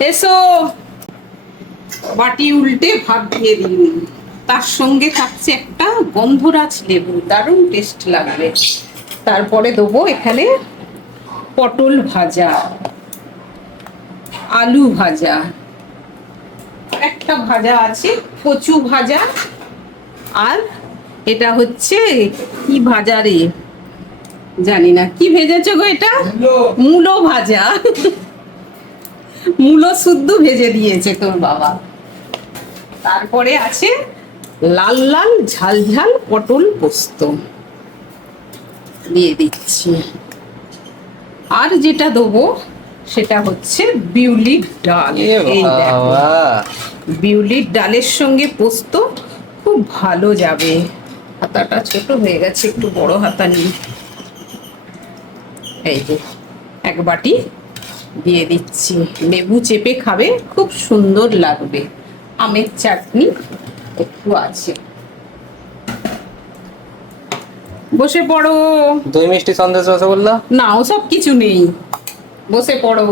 এসো, বাটি উল্টে ভাত দিয়ে দিন, তার সঙ্গে থাকছে একটা গন্ধরাজ লেবু, দারুণ টেস্ট লাগবে। তারপরে দেবো এখানে পটল ভাজা, আলু ভাজা, একটা ভাজা আছে কচু ভাজা, আর এটা হচ্ছে কি ভাজা রে, জানি না কি ভেজেছো গো, এটা মূলো ভাজা। মূলো শুদ্ধ ভেজে দিয়েছে তোর বাবা। তারপরে আছে লাল লাল ঝাল ঝাল পটল পোস্ত দিয়ে দিচ্ছি। আর যেটা দেবো সেটা হচ্ছে বিউলির ডাল। এই দেখো, বিউলির ডালের সঙ্গে পোস্ত খুব ভালো যাবে। হাতাটা ছোট হয়ে গেছে, একটু বড় হাতা নিই। এই যে এক বাটি দিয়ে দিচ্ছি, লেবু চেপে খাবে, খুব সুন্দর লাগবে। আমের চাটনি একটু আছে। বসে পড়ো। দই মিষ্টি সন্দেশ রসগোল্লা না, ওসব কিছু নেই, বসে পড়ো।